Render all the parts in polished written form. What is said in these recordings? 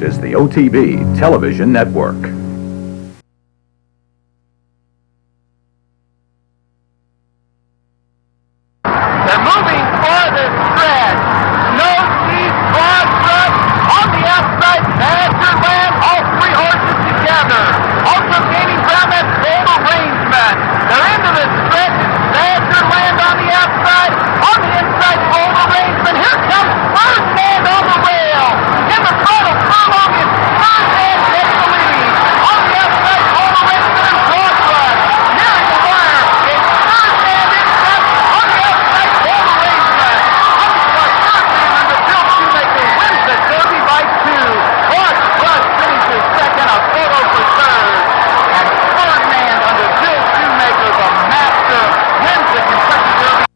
This is the OTB Television Network. They're moving for the spread. Nose deep, broad front, on the outside, Badger Land, all three horses together. Also gaining ground, that's Bold Arrangement. They're into the stretch, Badger Land on the outside, on the inside, Bold Arrangement. Here comes Ferdinand on the rail. In the front of Furlong is Ferdinand getting the lead. On the outside, Bold Arrangement and broad front. Nearing the wire, it's Ferdinand in front, on the outside, Bold Arrangement. Ferdinand and the Bill Shoemaker wins the Derby by 2. Broad front finishes second, a photo for third. And Ferdinand under Bill Shoemaker, the master, wins the Kentucky Derby.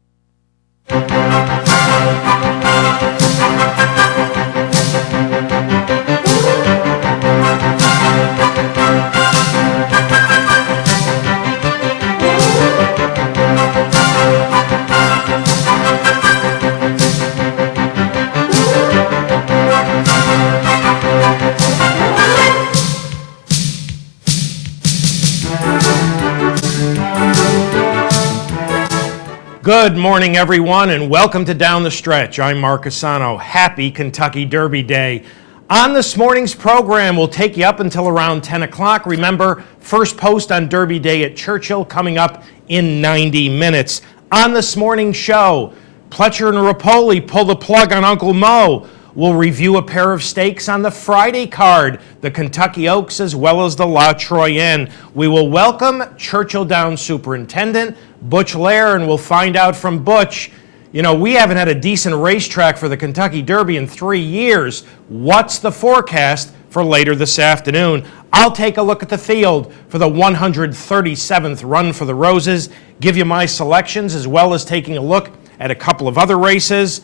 Good morning, everyone, and welcome to Down the Stretch. I'm Mark CUSANO. Happy Kentucky Derby Day. On this morning's program, we'll take you up until around 10 o'clock. Remember, first post on Derby Day at Churchill coming up in 90 minutes. On this morning's show, Pletcher and Rapoli pull the plug on Uncle Mo. We'll review a pair of stakes on the Friday card, the Kentucky Oaks as well as the La Troyenne. We will welcome Churchill Downs Superintendent Butch Lair, and we'll find out from Butch, you know, we haven't had a decent racetrack for the Kentucky Derby in 3 years. What's the forecast for later this afternoon? I'll take a look at the field for the 137th Run for the Roses, give you my selections as well as taking a look at a couple of other races.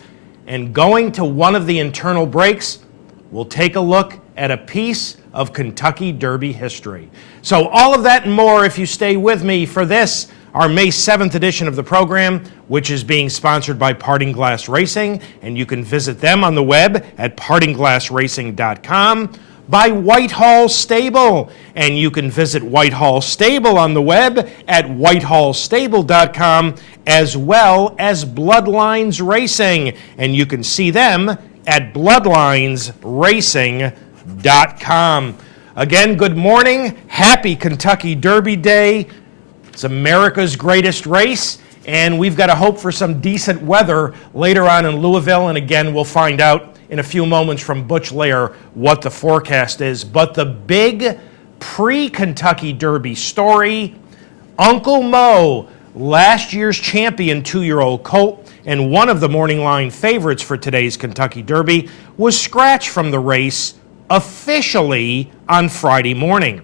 And going to one of the internal breaks, we'll take a look at a piece of Kentucky Derby history. So all of that and more if you stay with me for this, our May 7th edition of the program, which is being sponsored by Parting Glass Racing, and you can visit them on the web at partingglassracing.com, by Whitehall Stable, and you can visit Whitehall Stable on the web at whitehallstable.com, as well as Bloodlines Racing, and you can see them at bloodlinesracing.com. Again, good morning. Happy Kentucky Derby Day. It's America's greatest race, and we've got to hope for some decent weather later on in Louisville, and again, we'll find out in a few moments from Butch Lair what the forecast is. But the big pre-Kentucky Derby story, Uncle Mo, last year's champion 2-year-old colt and one of the morning line favorites for today's Kentucky Derby, was scratched from the race officially on Friday morning.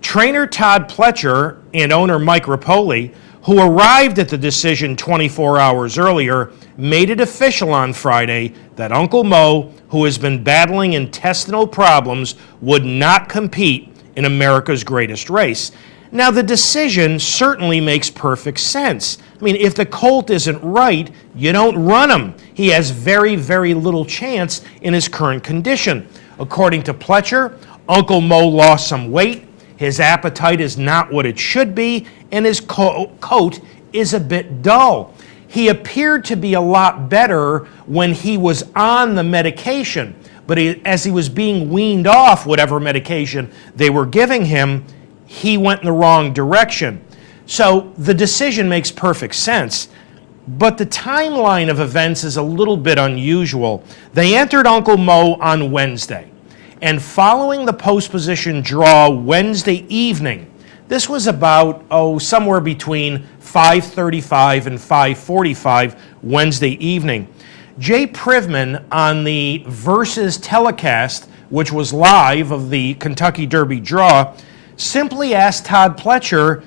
Trainer Todd Pletcher and owner Mike Rapoli, who arrived at the decision 24 hours earlier, made it official on Friday that Uncle Mo, who has been battling intestinal problems, would not compete in America's greatest race. Now, the decision certainly makes perfect sense. I mean, if the colt isn't right, you don't run him. He has very, very little chance in his current condition. According to Pletcher, Uncle Mo lost some weight, his appetite is not what it should be, and his coat is a bit dull. He appeared to be a lot better when he was on the medication, but as he was being weaned off whatever medication they were giving him, he went in the wrong direction. So the decision makes perfect sense, but the timeline of events is a little bit unusual. They entered Uncle Mo on Wednesday, and following the post-position draw Wednesday evening, this was about, somewhere between 5:35 and 5:45 Wednesday evening. Jay Privman on the Versus telecast, which was live of the Kentucky Derby draw, simply asked Todd Pletcher,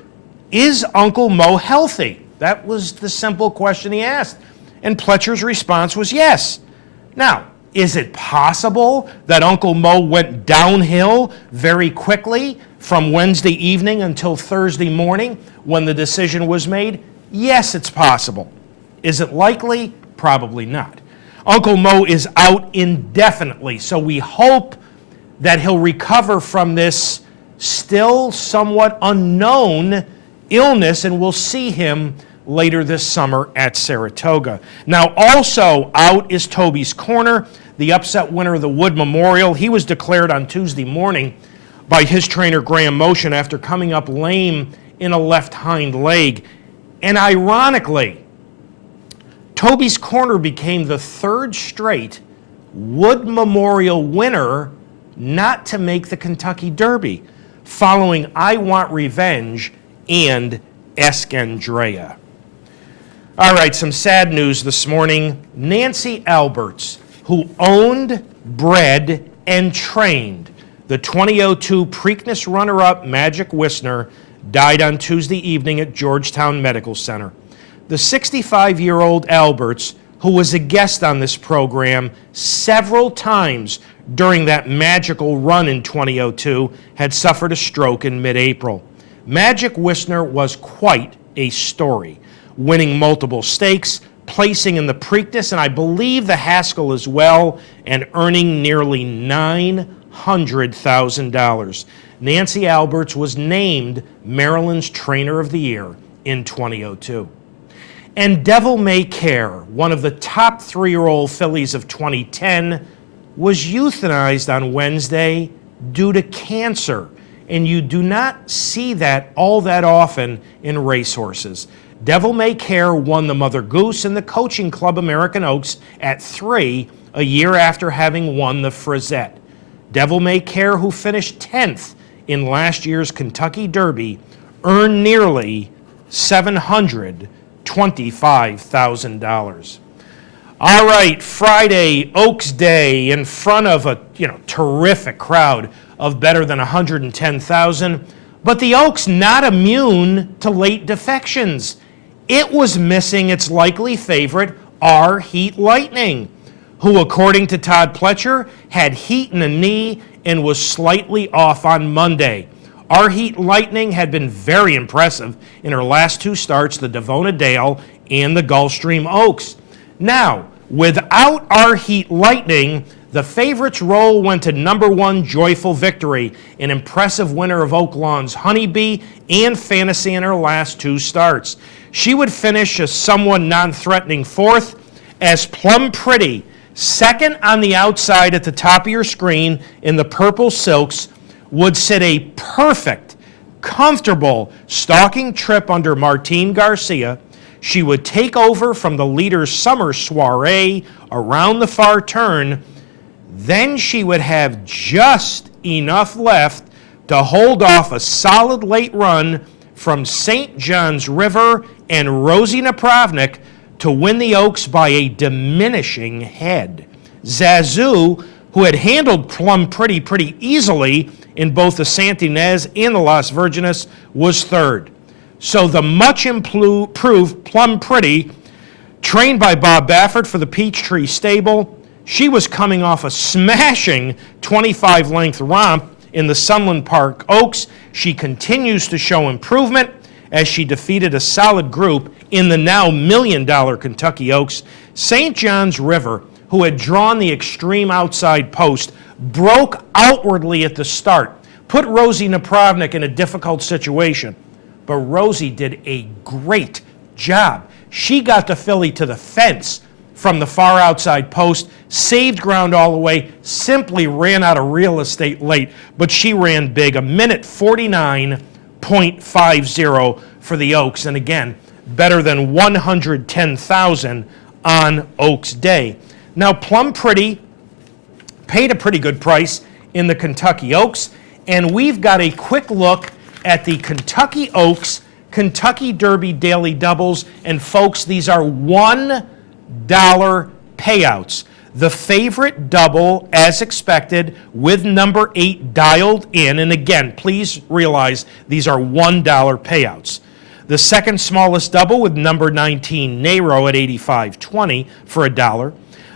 is Uncle Mo healthy? That was the simple question he asked. And Pletcher's response was yes. Now, is it possible that Uncle Mo went downhill very quickly from Wednesday evening until Thursday morning when the decision was made? Yes, it's possible. Is it likely? Probably not. Uncle Mo is out indefinitely, so we hope that he'll recover from this still somewhat unknown illness, and we'll see him later this summer at Saratoga. Now, also out is Toby's Corner, the upset winner of the Wood Memorial. He was declared on Tuesday morning by his trainer, Graham Motion, after coming up lame in a left hind leg. And ironically, Toby's Corner became the third straight Wood Memorial winner not to make the Kentucky Derby, following I Want Revenge and Escandrea. All right, some sad news this morning. Nancy Alberts, who owned, bred, and trained the 2002 Preakness runner-up Magic Whistler, died on Tuesday evening at Georgetown Medical Center. The 65-year-old Alberts, who was a guest on this program several times during that magical run in 2002, had suffered a stroke in mid-April. Magic Whistler was quite a story, winning multiple stakes, placing in the Preakness, and I believe the Haskell as well, and earning nearly $900,000. Nancy Alberts was named Maryland's Trainer of the Year in 2002. And Devil May Care, one of the top 3-year-old fillies of 2010, was euthanized on Wednesday due to cancer, and you do not see that all that often in racehorses. Devil May Care won the Mother Goose and the Coaching Club American Oaks at 3 a year after having won the Frizette. Devil May Care, who finished 10th in last year's Kentucky Derby, earned nearly $725,000. All right, Friday, Oaks Day, in front of a terrific crowd of better than 110,000. But the Oaks not immune to late defections. It was missing its likely favorite, Our Heat Lightning, who, according to Todd Pletcher, had heat in a knee and was slightly off on Monday. Our Heat Lightning had been very impressive in her last 2 starts, the Devona Dale and the Gulfstream Oaks. Now, without Our Heat Lightning, the favorite's role went to number 1 Joyful Victory, an impressive winner of Oaklawn's Honeybee and Fantasy in her last 2 starts. She would finish a somewhat non-threatening 4th as Plum Pretty, second on the outside at the top of your screen in the purple silks, would sit a perfect, comfortable stalking trip under Martine Garcia. She would take over from the leader's summer soiree around the far turn. Then she would have just enough left to hold off a solid late run from St. John's River and Rosie Napravnik to win the Oaks by a diminishing head. Zazu, who had handled Plum pretty easily in both the Santa Ynez and the Las Virgenes, was third. So the much improved Plum Pretty, trained by Bob Baffert for the Peachtree Stable, she was coming off a smashing 25-length romp in the Sunland Park Oaks. She continues to show improvement as she defeated a solid group in the now $1 million Kentucky Oaks. St. John's River, who had drawn the extreme outside post, broke outwardly at the start, put Rosie Napravnik in a difficult situation. But Rosie did a great job. She got the filly to the fence from the far outside post, saved ground all the way, simply ran out of real estate late, but she ran big, 1:49.50 for the Oaks, and again, better than 110,000 on Oaks Day. Now, Plum Pretty paid a pretty good price in the Kentucky Oaks, and we've got a quick look at the Kentucky Oaks Kentucky Derby Daily Doubles, and folks, these are $1 payouts. The favorite double, as expected, with number 8 dialed in, and again, please realize these are $1 payouts. The second smallest double with number 19 Nero at $85.20 for $1.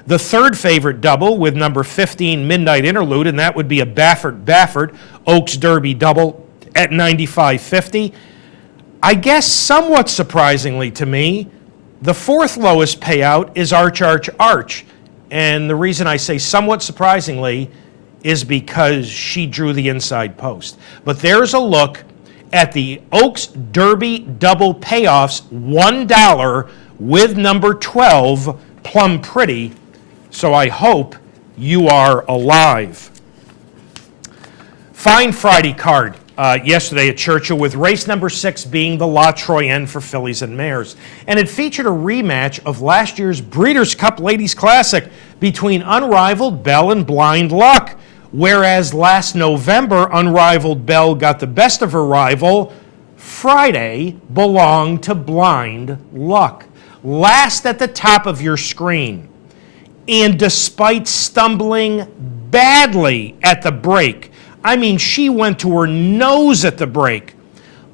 The third favorite double with number 15 Midnight Interlude, and that would be a Baffert Oaks Derby double at $95.50. I guess somewhat surprisingly to me, the fourth lowest payout is Arch. And the reason I say somewhat surprisingly is because she drew the inside post. But there's a look at the Oaks Derby double payoffs, $1 with number 12, Plum Pretty. So I hope you are alive. Fine Friday card yesterday at Churchill, with race number 6 being the La Troyenne for fillies and mares. And it featured a rematch of last year's Breeders' Cup Ladies Classic between Unrivaled Belle and Blind Luck. Whereas last November, Unrivaled Belle got the best of her rival, Friday belonged to Blind Luck. Last at the top of your screen. And despite stumbling badly at the break, I mean, she went to her nose at the break,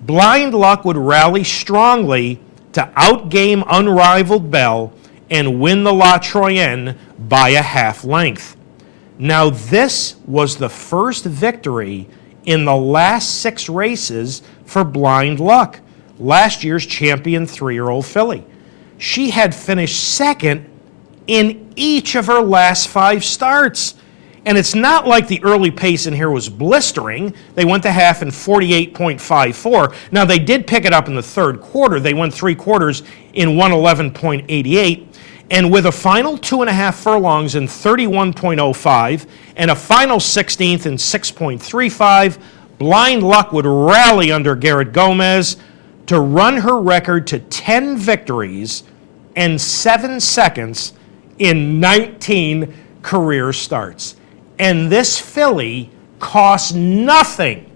Blind Luck would rally strongly to outgame Unrivaled Belle and win the La Troyenne by a half length. Now, this was the first victory in the last 6 races for Blind Luck, last year's champion 3-year-old filly. She had finished second in each of her last 5 starts. And it's not like the early pace in here was blistering. They went to half in 48.54. Now, they did pick it up in the third quarter. They went 3 quarters in 111.88. And with a final 2.5 furlongs in 31.05 and a final 16th in 6.35, Blind Luck would rally under Garrett Gomez to run her record to 10 victories and 7 seconds in 19 career starts. And this filly cost nothing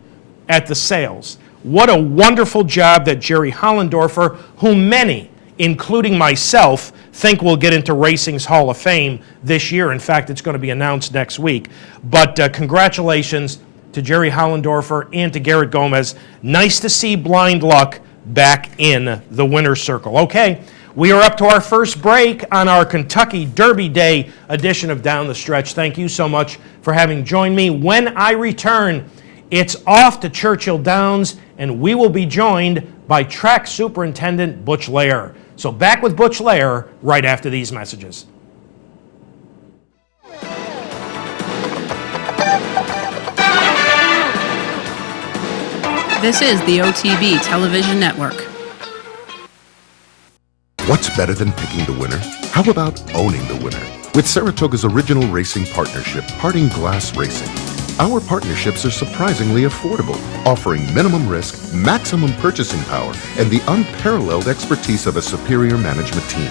at the sales. What a wonderful job that Jerry Hollendorfer, whom many, including myself, think will get into racing's Hall of Fame this year. In fact, it's going to be announced next week. But congratulations to Jerry Hollendorfer and to Garrett Gomez. Nice to see Blind Luck back in the winner's circle. Okay, we are up to our first break on our Kentucky Derby Day edition of Down the Stretch. Thank you so much for having joined me. When I return, it's off to Churchill Downs, and we will be joined by Track Superintendent Butch Lair. So back with Butch Lair right after these messages. This is the OTB Television Network. What's better than picking the winner? How about owning the winner? With Saratoga's original racing partnership, Parting Glass Racing. Our partnerships are surprisingly affordable, offering minimum risk, maximum purchasing power, and the unparalleled expertise of a superior management team.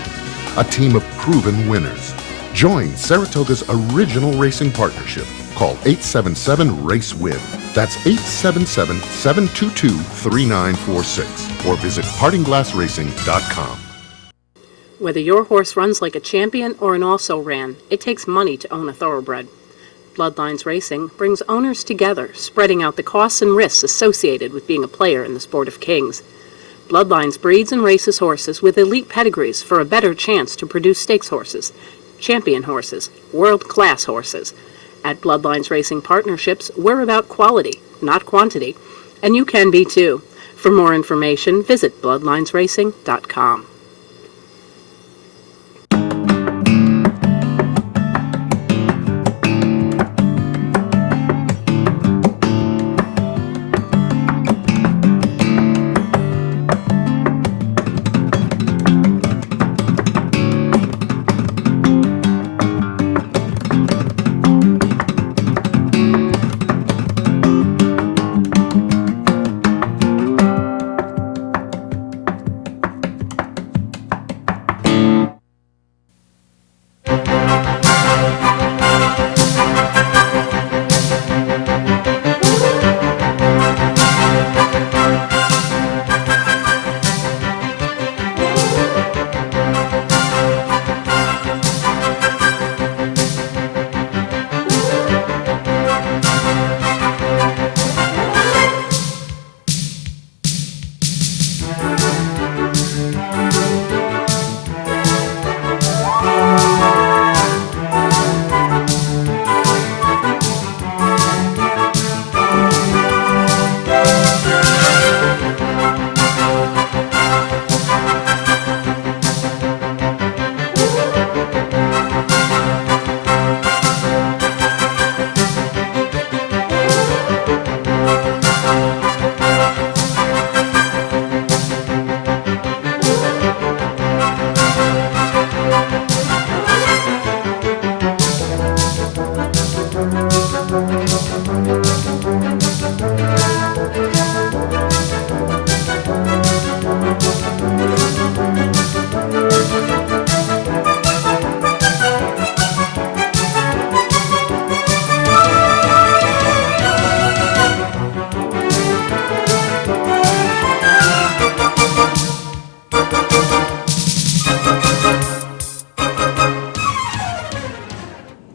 A team of proven winners. Join Saratoga's original racing partnership. Call 877-RACE-WIN. That's 877-722-3946. Or visit partingglassracing.com. Whether your horse runs like a champion or an also-ran, it takes money to own a thoroughbred. Bloodlines Racing brings owners together, spreading out the costs and risks associated with being a player in the sport of kings. Bloodlines breeds and races horses with elite pedigrees for a better chance to produce stakes horses, champion horses, world-class horses. At Bloodlines Racing Partnerships, we're about quality, not quantity, and you can be too. For more information, visit bloodlinesracing.com.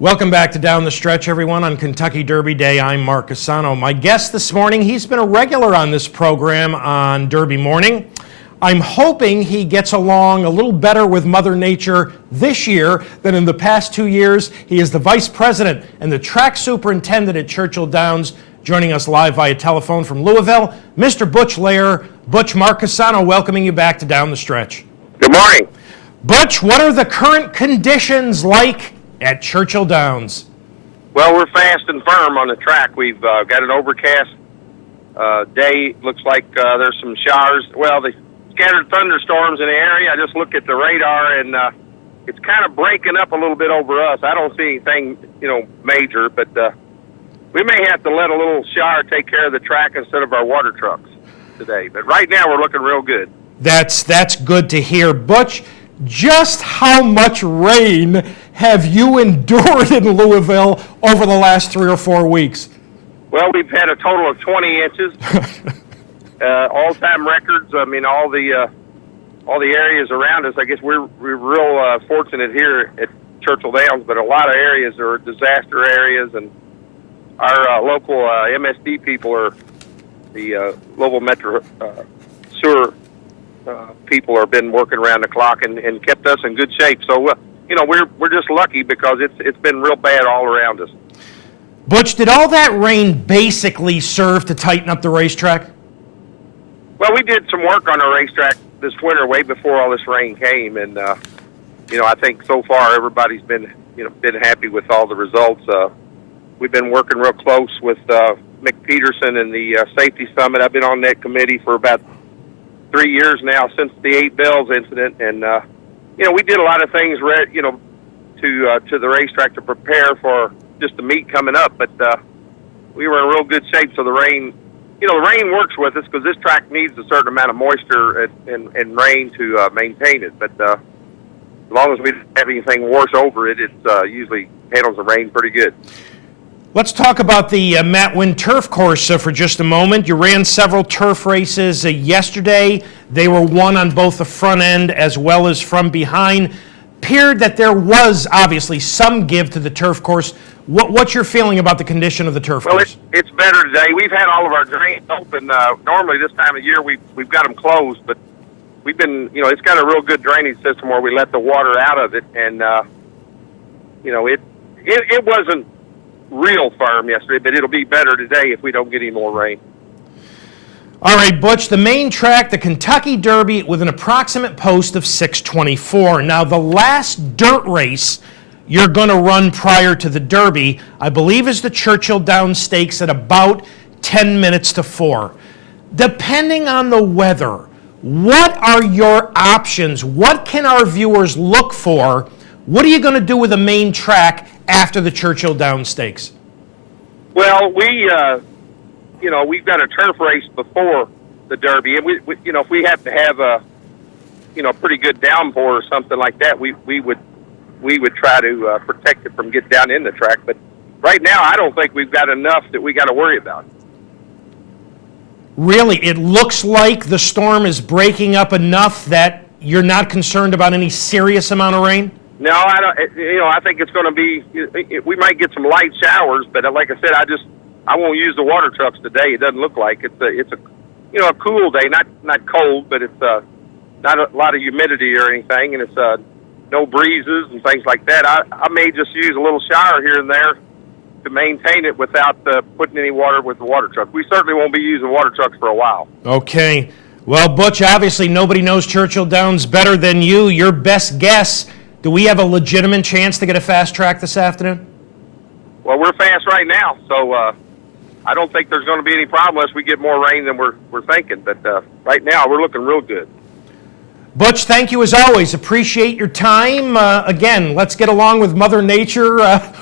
Welcome back to Down the Stretch, everyone. On Kentucky Derby Day, I'm Mark CUSANO. My guest this morning, he's been a regular on this program on Derby morning. I'm hoping he gets along a little better with Mother Nature this year than in the past 2 years. He is the Vice President and the Track Superintendent at Churchill Downs, joining us live via telephone from Louisville, Mr. Butch Lair. Butch, Mark CUSANO welcoming you back to Down the Stretch. Good morning. Butch, what are the current conditions like at Churchill Downs? Well, we're fast and firm on the track. We've got an overcast day. Looks like there's some showers. Well, the scattered thunderstorms in the area. I just look at the radar, and it's kind of breaking up a little bit over us. I don't see anything, major, but we may have to let a little shower take care of the track instead of our water trucks today. But right now, we're looking real good. That's good to hear. Butch, just how much rain have you endured in Louisville over the last 3 or 4 weeks? Well, we've had a total of 20 inches, all-time records. I mean, all the areas around us. I guess we're real fortunate here at Churchill Downs, but a lot of areas are disaster areas, and our local MSD people are the Louisville Metro Sewer people have been working around the clock and kept us in good shape. So, we're just lucky because it's been real bad all around us. Butch, did all that rain basically serve to tighten up the racetrack? Well, we did some work on the racetrack this winter, way before all this rain came, and I think so far everybody's been happy with all the results. We've been working real close with Mick Peterson and the Safety Summit. I've been on that committee for about 3 years now, since the 8 Bells incident, and we did a lot of things, to the racetrack to prepare for just the meet coming up. But we were in real good shape. So the rain works with us because this track needs a certain amount of moisture and rain to maintain it. But as long as we don't have anything wash over it, it usually handles the rain pretty good. Let's talk about the Matt Wynn turf course for just a moment. You ran several turf races yesterday. They were won on both the front end as well as from behind. Appeared that there was obviously some give to the turf course. What's your feeling about the condition of the turf course? Well, it's better today. We've had all of our drains open. Normally this time of year we've got them closed, but we've been, it's got a real good drainage system where we let the water out of it, and it wasn't real firm yesterday, but it'll be better today if we don't get any more rain. All right, Butch, the main track, the Kentucky Derby, with an approximate post of 624. Now, the last dirt race you're going to run prior to the Derby, I believe, is the Churchill Downs Stakes at about 10 minutes to 4. Depending on the weather, what are your options? What can our viewers look for? What are you going to do with the main track after the Churchill Downs Stakes? Well, we've got a turf race before the Derby, and we if we have to have a pretty good downpour or something like that, we would try to protect it from getting down in the track. But right now, I don't think we've got enough that we got to worry about. Really, it looks like the storm is breaking up enough that you're not concerned about any serious amount of rain? No, I don't. I think it's going to be. We might get some light showers, but like I said, I won't use the water trucks today. It doesn't look like it's a cool day, not cold, but it's not a lot of humidity or anything, and it's no breezes and things like that. I may just use a little shower here and there to maintain it without putting any water with the water truck. We certainly won't be using water trucks for a while. Okay. Well, Butch, obviously nobody knows Churchill Downs better than you. Your best guess. Do we have a legitimate chance to get a fast track this afternoon? Well, we're fast right now, so I don't think there's going to be any problem unless we get more rain than we're thinking. But right now, we're looking real good. Butch, thank you as always. Appreciate your time. Again, let's get along with Mother Nature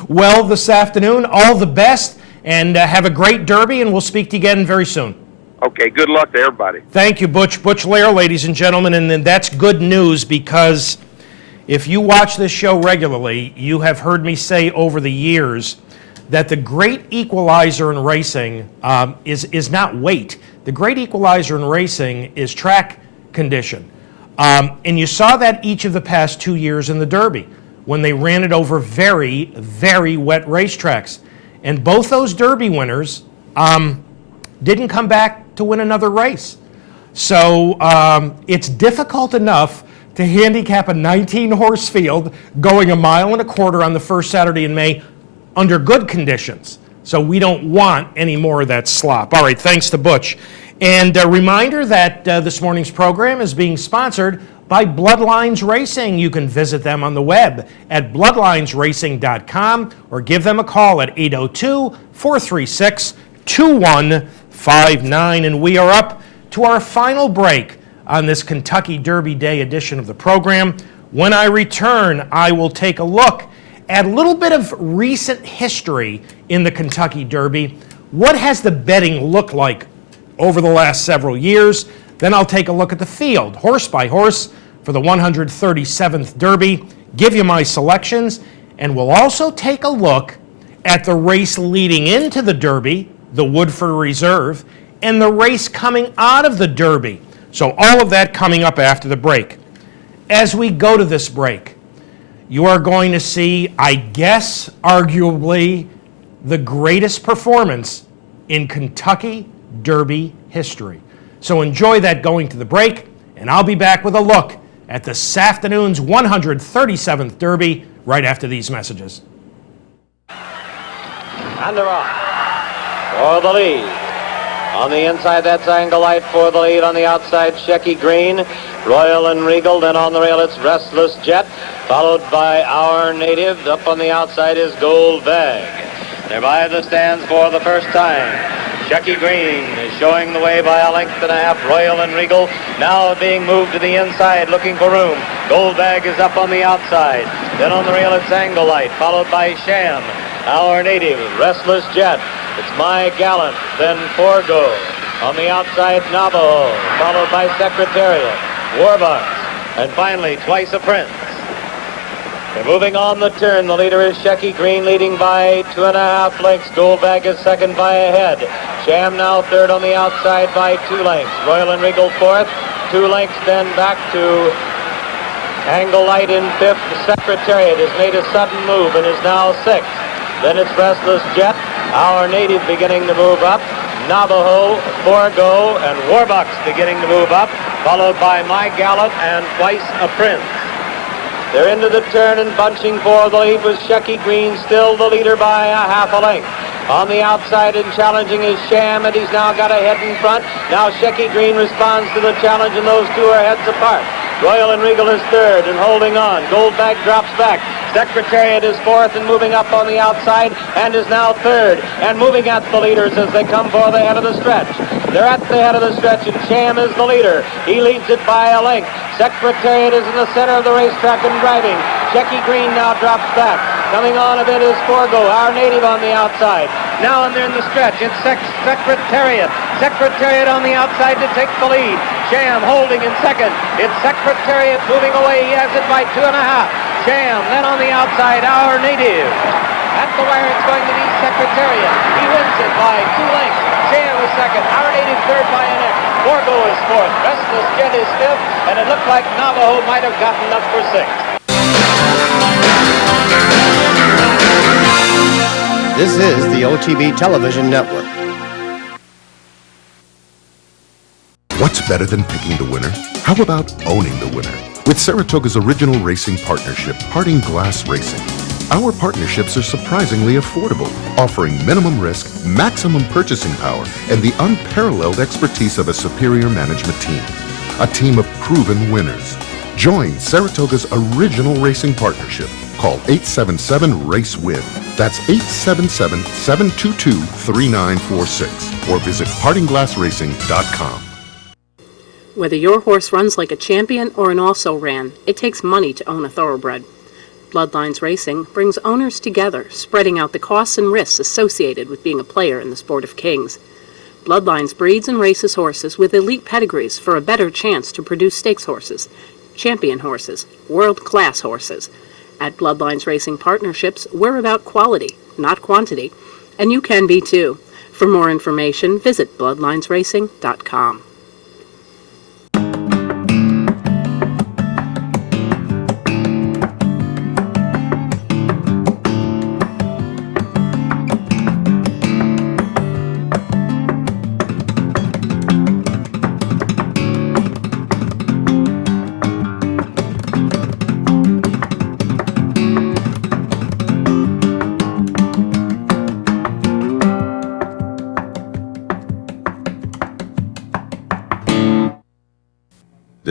well this afternoon. All the best, and have a great Derby, and we'll speak to you again very soon. Okay, good luck to everybody. Thank you, Butch. Butch Lair, ladies and gentlemen, and that's good news because if you watch this show regularly, you have heard me say over the years that the great equalizer in racing is not weight. The great equalizer in racing is track condition. And you saw that each of the past 2 years in the Derby. when they ran it over very, very wet racetracks. And both those Derby winners didn't come back to win another race. So it's difficult enough to handicap a 19-horse field going 1.25 miles on the first Saturday in May under good conditions. So we don't want any more of that slop. All right, thanks to Butch. And a reminder that this morning's program is being sponsored by Bloodlines Racing. You can visit them on the web at bloodlinesracing.com or give them a call at 802-436-2159. And we are up to our final break on this Kentucky Derby Day edition of the program. When I return, I will take a look at a little bit of recent history in the Kentucky Derby. What has the betting looked like over the last several years? Then I'll take a look at the field, horse by horse, for the 137th Derby, give you my selections, and we'll also take a look at the race leading into the Derby, the Woodford Reserve, and the race coming out of the Derby. So all of that coming up after the break. As we go to this break, you are going to see, I guess, arguably the greatest performance in Kentucky Derby history. So enjoy that going to the break, and I'll be back with a look at this afternoon's 137th Derby right after these messages. And they're off for the lead. On the inside, that's Angle Light for the lead. On the outside, Shecky Green, Royal and Regal. Then on the rail, it's Restless Jet, followed by Our Native. Up on the outside is Gold Bag. They're by the stands for the first time. Shecky Green is showing the way by a length and a half. Royal and Regal now being moved to the inside, looking for room. Gold Bag is up on the outside. Then on the rail, it's Angle Light, followed by Sham, Our Native, Restless Jet. It's My Gallant, then Forgo. On the outside, Navajo, followed by Secretariat, Warbucks, and finally Twice a Prince. They're moving on the turn. The leader is Shecky Green, leading by 2.5 lengths. Gold Bag is second by a head. Sham now third on the outside by 2 lengths. Royal and Regal fourth, 2 lengths then back to Angle Light in fifth. The Secretariat has made a sudden move and is now sixth. Then it's Restless Jet, Our Native beginning to move up. Navajo, Forgo, and Warbucks beginning to move up, followed by My Gallant and Twice a Prince. They're into the turn and bunching for the lead with Shecky Green, still the leader by a half a length. On the outside and challenging is Sham, and he's now got a head in front. Now Shecky Green responds to the challenge, and those two are heads apart. Royal and Regal is third and holding on. Gold Bag drops back. Secretariat is fourth and moving up on the outside and is now third and moving at the leaders as they come for the head of the stretch. They're at the head of the stretch and Sham is the leader. He leads it by a length. Secretariat is in the center of the racetrack and driving. Shecky Green now drops back. Coming on a bit is Forgo, Our Native on the outside. Now and they're in the stretch. It's Secretariat. Secretariat on the outside to take the lead. Sham holding in second. It's Secretariat moving away. He has it by 2.5. Sham then on the outside, Our Native. At the wire it's going to be Secretariat. He wins it by 2 lengths. Sham is second. Our Native third by a neck. Forgo is fourth. Restless Jet is fifth. And it looked like Navajo might have gotten up for sixth. This is the OTB Television Network. What's better than picking the winner? How about owning the winner? With Saratoga's original racing partnership, Parting Glass Racing. Our partnerships are surprisingly affordable, offering minimum risk, maximum purchasing power, and the unparalleled expertise of a superior management team. A team of proven winners. Join Saratoga's original racing partnership. Call 877-RACE-WIN. That's 877-722-3946. Or visit partingglassracing.com. Whether your horse runs like a champion or an also-ran, it takes money to own a thoroughbred. Bloodlines Racing brings owners together, spreading out the costs and risks associated with being a player in the sport of kings. Bloodlines breeds and races horses with elite pedigrees for a better chance to produce stakes horses, champion horses, world-class horses. At Bloodlines Racing Partnerships, we're about quality, not quantity, and you can be too. For more information, visit bloodlinesracing.com.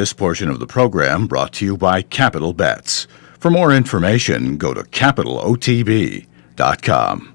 This portion of the program brought to you by Capital Bets. For more information, go to capitalotb.com.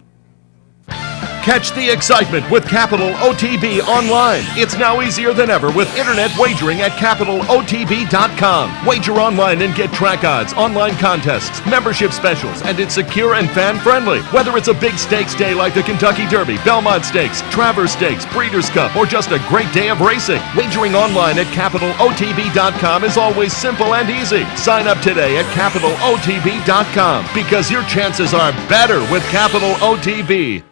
Catch the excitement with Capital OTB online. It's now easier than ever with internet wagering at capitalotb.com. Wager online and get track odds, online contests, membership specials, and it's secure and fan-friendly. Whether it's a big stakes day like the Kentucky Derby, Belmont Stakes, Travers Stakes, Breeders' Cup, or just a great day of racing, wagering online at capitalotb.com is always simple and easy. Sign up today at capitalotb.com because your chances are better with Capital OTB.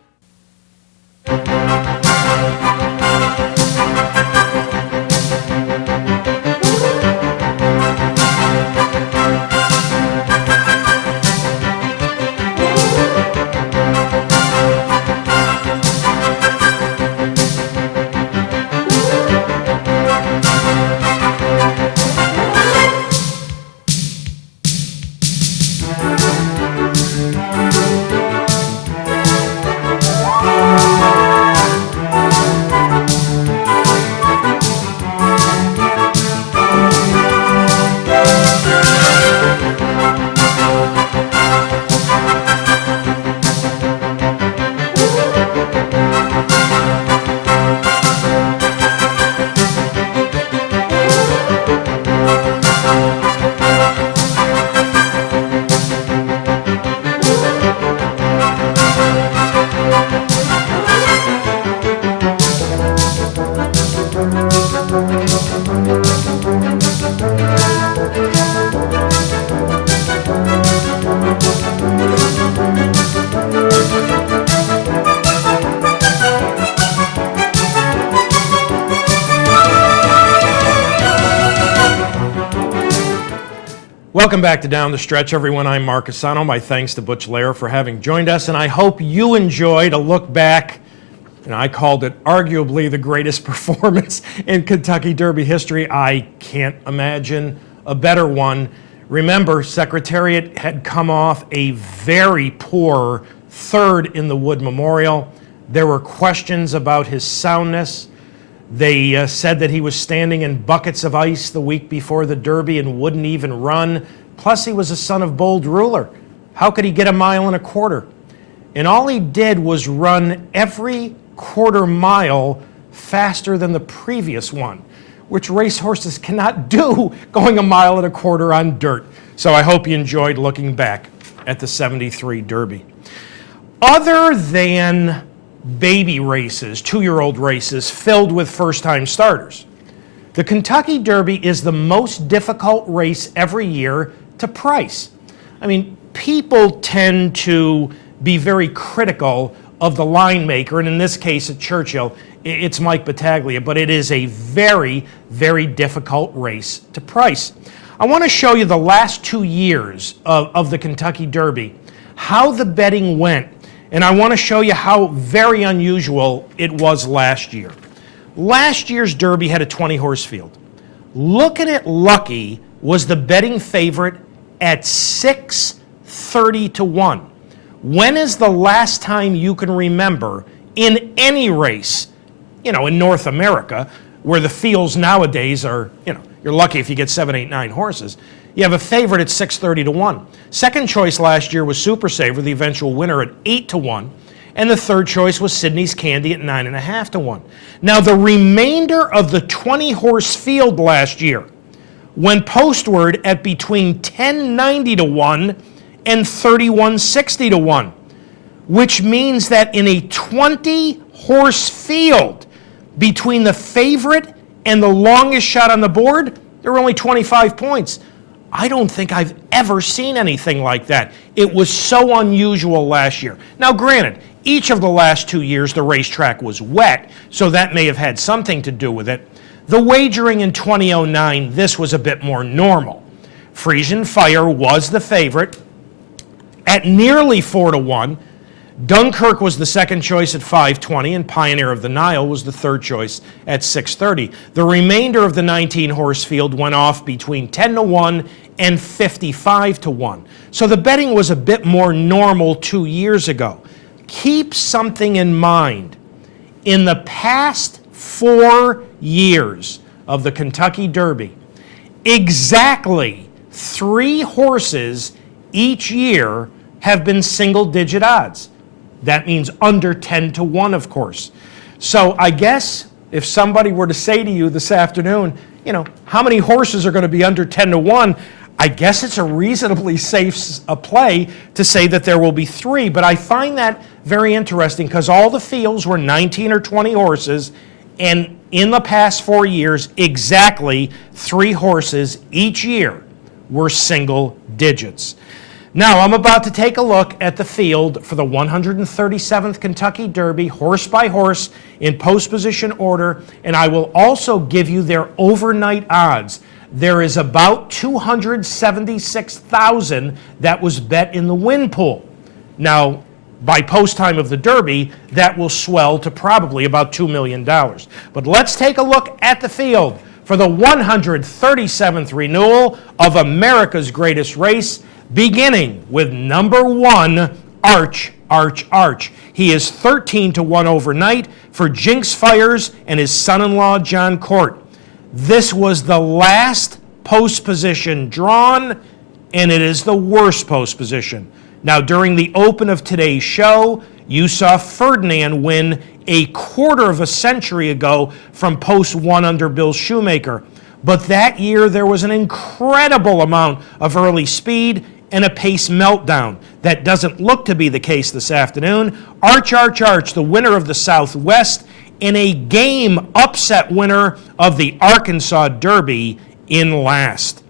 Welcome back to Down the Stretch, everyone. I'm Mark CUSANO. My thanks to Butch Lair for having joined us, and I hope you enjoyed a look back. And I called it arguably the greatest performance in Kentucky Derby history. I can't imagine a better one. Remember, Secretariat had come off a very poor third in the Wood Memorial. There were questions about his soundness. They said that he was standing in buckets of ice the week before the Derby and wouldn't even run. Plus, he was a son of Bold Ruler. How could he get 1.25 miles? And all he did was run every quarter mile faster than the previous one, which racehorses cannot do going 1.25 miles on dirt. So I hope you enjoyed looking back at the '73 Derby. Other than baby races, 2-year-old races filled with first-time starters, the Kentucky Derby is the most difficult race every year to price. I mean, people tend to be very critical of the line maker, and in this case at Churchill, it's Mike Battaglia, but it is a very, very difficult race to price. I want to show you the last 2 years of the Kentucky Derby, how the betting went, and I want to show you how very unusual it was last year. Last year's Derby had a 20-horse field. Looking at Lucky was the betting favorite at 630 to 1. When is the last time you can remember in any race, in North America, where the fields nowadays are, you're lucky if you get 7, 8, 9 horses. You have a favorite at 630 to 1. Second choice last year was Super Saver, the eventual winner, at 8 to 1. And the third choice was Sydney's Candy at 9.5 to 1. Now, the remainder of the 20-horse field last year went postward at between 1090 to 1 and 3160 to 1, which means that in a 20-horse field, between the favorite and the longest shot on the board, there were only 25 points. I don't think I've ever seen anything like that. It was so unusual last year. Now, granted, each of the last 2 years the racetrack was wet, so that may have had something to do with it. The wagering in 2009, this was a bit more normal. Frisian Fire was the favorite at nearly 4 to 1. Dunkirk was the second choice at 520, and Pioneer of the Nile was the third choice at 630. The remainder of the 19-horse field went off between 10 to 1 and 55 to 1. So the betting was a bit more normal 2 years ago. Keep something in mind. In the past 4 years of the Kentucky Derby, exactly 3 horses each year have been single-digit odds. That means under 10 to 1, of course. So I guess if somebody were to say to you this afternoon, how many horses are going to be under 10 to 1, I guess it's a reasonably safe play to say that there will be 3. But I find that very interesting because all the fields were 19 or 20 horses, and in the past 4 years, exactly 3 horses each year were single digits. Now, I'm about to take a look at the field for the 137th Kentucky Derby, horse by horse, in post position order, and I will also give you their overnight odds. There is about 276,000 that was bet in the win pool. Now, by post time of the Derby, that will swell to probably about $2 million. But let's take a look at the field for the 137th renewal of America's Greatest Race, beginning with number 1, Arch. He is 13 to 1 overnight for Jinx Fires and his son-in-law, John Court. This was the last post position drawn, and it is the worst post position. Now, during the open of today's show, you saw Ferdinand win a quarter of a century ago from post 1 under Bill Shoemaker. But that year, there was an incredible amount of early speed and a pace meltdown. That doesn't look to be the case this afternoon. Arch, the winner of the Southwest, and a game upset winner of the Arkansas Derby in last.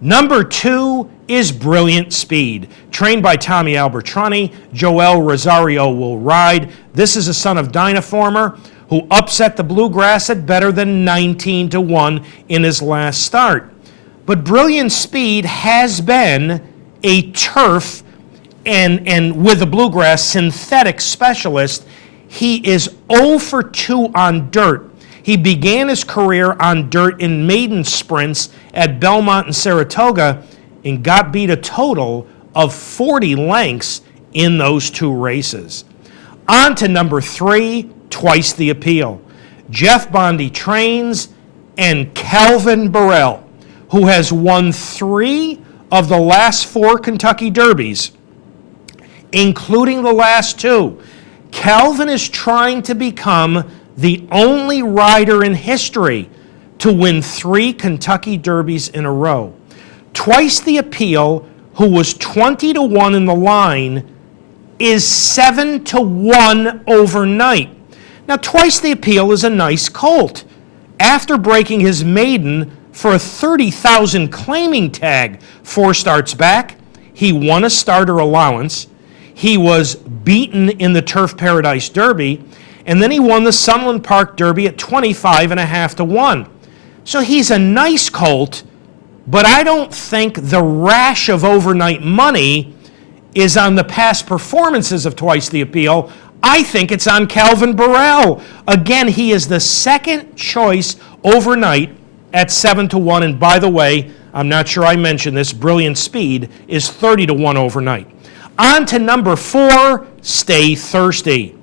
Number 2 is Brilliant Speed. Trained by Tommy Albertrani, Joel Rosario will ride. This is a son of Dynaformer who upset the Bluegrass at better than 19 to 1 in his last start. But Brilliant Speed has been a turf and with the Bluegrass synthetic specialist. He is 0 for 2 on dirt. He began his career on dirt in maiden sprints at Belmont and Saratoga and got beat a total of 40 lengths in those 2 races. On to number 3, Twice the Appeal. Jeff Bondy trains, and Calvin Burrell, who has won 3 of the last 4 Kentucky Derbies, including the last 2. Calvin is trying to become the only rider in history to win 3 Kentucky Derbies in a row. Twice the Appeal, who was 20 to 1 in the line, is 7 to 1 overnight. Now, Twice the Appeal is a nice colt. After breaking his maiden for a 30,000 claiming tag 4 starts back, he won a starter allowance. He was beaten in the Turf Paradise Derby, and then he won the Sunland Park Derby at 25.5 to 1. So he's a nice colt, but I don't think the rash of overnight money is on the past performances of Twice the Appeal. I think it's on Calvin Burrell. Again, he is the second choice overnight at 7 to 1, and by the way, I'm not sure I mentioned this, Brilliant Speed is 30 to 1 overnight. On to number 4, Stay Thirsty.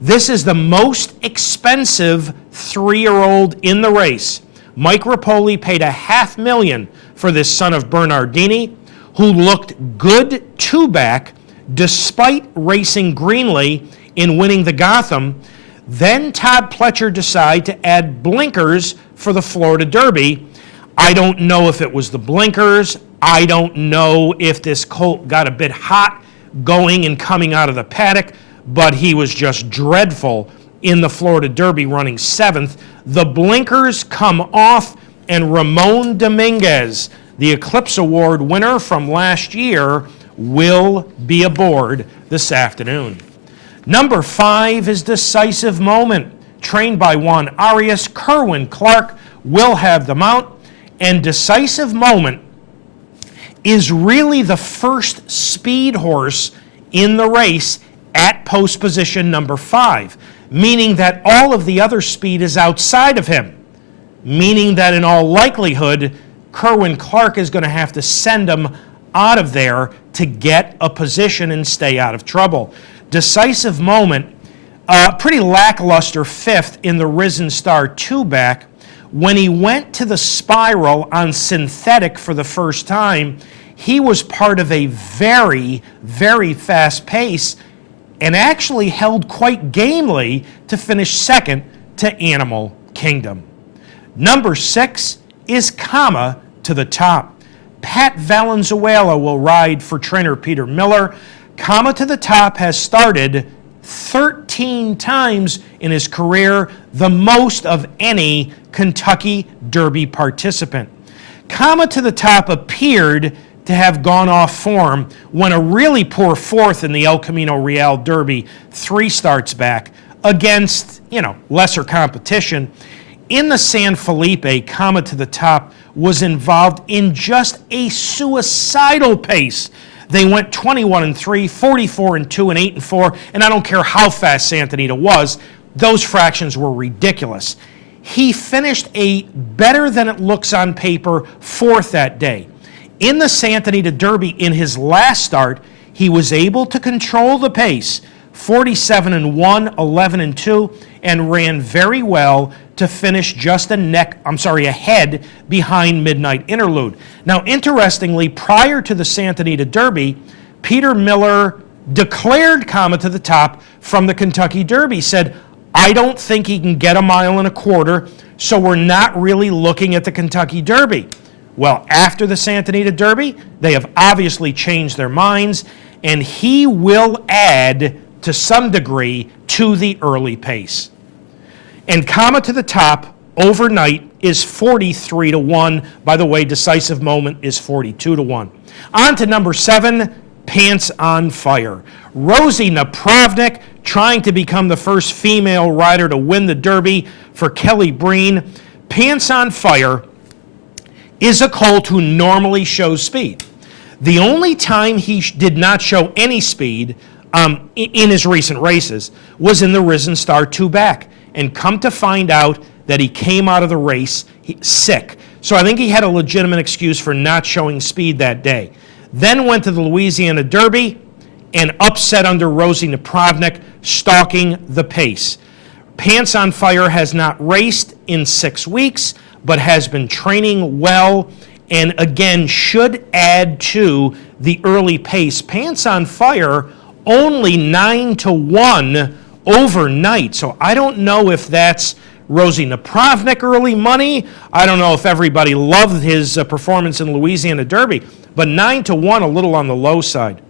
This is the most expensive 3-year-old in the race. Mike Rapoli paid $500,000 for this son of Bernardini, who looked good 2-back despite racing greenly in winning the Gotham. Then Todd Pletcher decided to add blinkers for the Florida Derby. I don't know if it was the blinkers. I don't know if this colt got a bit hot going and coming out of the paddock, but he was just dreadful in the Florida Derby, running 7th. The blinkers come off, and Ramon Dominguez, the Eclipse Award winner from last year, will be aboard this afternoon. Number 5 is Decisive Moment. Trained by Juan Arias, Kerwin Clark will have the mount, and Decisive Moment is really the first speed horse in the race at post position number 5, meaning that all of the other speed is outside of him, meaning that in all likelihood, Kerwin Clark is going to have to send him out of there to get a position and stay out of trouble. Decisive Moment, pretty lackluster 5th in the Risen Star 2-back, When he went to the spiral on synthetic for the first time, he was part of a very, very fast pace and actually held quite gamely to finish second to Animal Kingdom. Number 6 is Comma to the Top. Pat Valenzuela will ride for trainer Peter Miller. Comma to the Top has started 13 times in his career, the most of any Kentucky Derby participant. Comma to the Top appeared to have gone off form when a really poor fourth in the El Camino Real Derby 3 starts back against, lesser competition. In the San Felipe, Comma to the Top was involved in just a suicidal pace. They went 21-3, 44-2, and 8-4, and I don't care how fast Santa Anita was, those fractions were ridiculous. He finished a better than it looks on paper fourth that day. In the Santa Anita Derby, in his last start, he was able to control the pace, 47-1, 11-2, and ran very well to finish just ahead behind Midnight Interlude. Now, interestingly, prior to the Santa Anita Derby, Peter Miller declared Comma to the Top from the Kentucky Derby, said, I don't think he can get 1.25 miles, so we're not really looking at the Kentucky Derby. Well, after the Santa Anita Derby, they have obviously changed their minds, and he will add, to some degree, to the early pace. And Comma to the Top overnight is 43-1. By the way, Decisive Moment is 42-1. On to number 7, Pants on Fire. Rosie Napravnik trying to become the first female rider to win the Derby for Kelly Breen. Pants on Fire is a colt who normally shows speed. The only time he did not show any speed in his recent races was in the Risen Star 2 back. And come to find out that he came out of the race sick. So I think he had a legitimate excuse for not showing speed that day. Then went to the Louisiana Derby and upset under Rosie Napravnik, stalking the pace. Pants on Fire has not raced in 6 weeks, but has been training well, and again should add to the early pace. Pants on Fire only 9-1 overnight, so I don't know if that's Rosie Napravnik early money. I don't know if everybody loved his performance in Louisiana Derby, but 9-1, a little on the low side.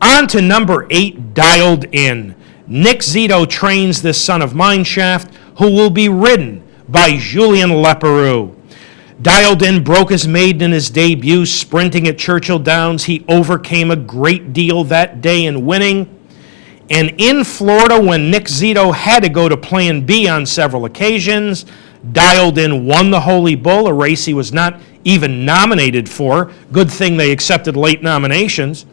On to number 8, Dialed In. Nick Zito trains this son of Mineshaft, who will be ridden by Julien Leparoux. Dialed In broke his maiden in his debut, sprinting at Churchill Downs. He overcame a great deal that day in winning. And in Florida, when Nick Zito had to go to Plan B on several occasions, Dialed In won the Holy Bull, a race he was not even nominated for. Good thing they accepted late nominations.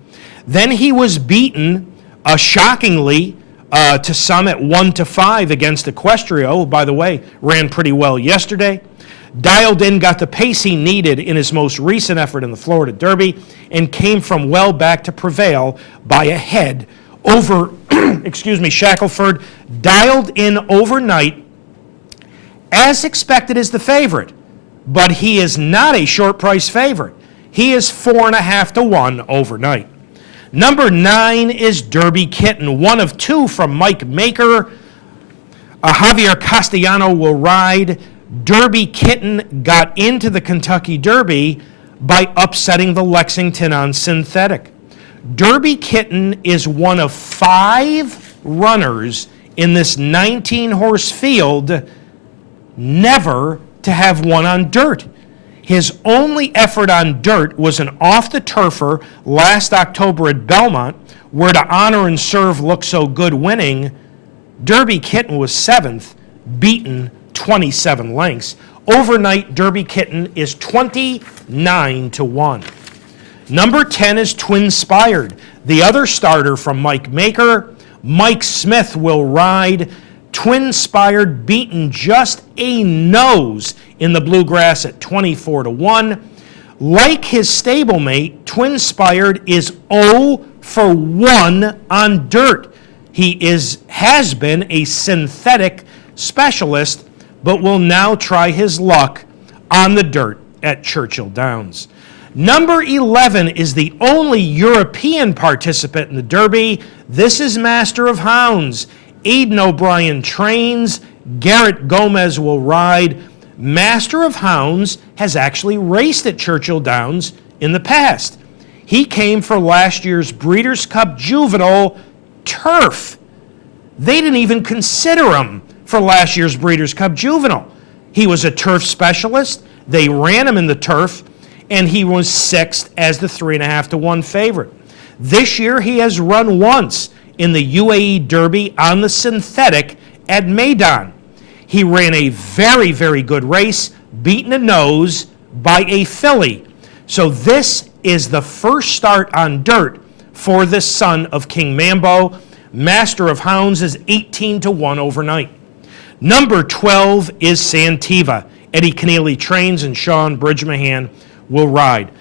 Then he was beaten, shockingly, to some at 1-5 against Equestrio, who, by the way, ran pretty well yesterday. Dialed In got the pace he needed in his most recent effort in the Florida Derby and came from well back to prevail by a head over, Shackelford. Dialed In overnight, as expected, is the favorite, but he is not a short price favorite. He is 4.5-1 overnight. Number 9 is Derby Kitten, one of 2 from Mike Maker. Javier Castellano will ride. Derby Kitten got into the Kentucky Derby by upsetting the Lexington on synthetic. Derby Kitten is one of 5 runners in this 19-horse field never to have won on dirt. His only effort on dirt was an off-the-turfer last October at Belmont, where to honor and serve looked so good winning. Derby Kitten was 7th, beaten 27 lengths. Overnight, Derby Kitten is 29-1. Number 10 is Twinspired, the other starter from Mike Maker. Mike Smith will ride. Twinspired beaten just a nose in the Bluegrass at 24-1. Like his stablemate, Twinspired is 0-1 on dirt. He has been a synthetic specialist, but will now try his luck on the dirt at Churchill Downs. Number 11 is the only European participant in the Derby. This is Master of Hounds. Aidan O'Brien trains. Garrett Gomez will ride. Master of Hounds has actually raced at Churchill Downs in the past. He came for last year's Breeders' Cup Juvenile Turf. They didn't even consider him for last year's Breeders' Cup Juvenile. He was a turf specialist. They ran him in the turf, and he was sixth as the 3.5 to 1 favorite. This year, he has run once in the UAE Derby on the synthetic at Maidan. He ran a very, very good race, beaten a nose by a filly. So this is the first start on dirt for the son of King Mambo. Master of Hounds is 18 to 1 overnight. Number 12 is Santiva. Eddie Keneally trains and Sean Bridgemahan will ride.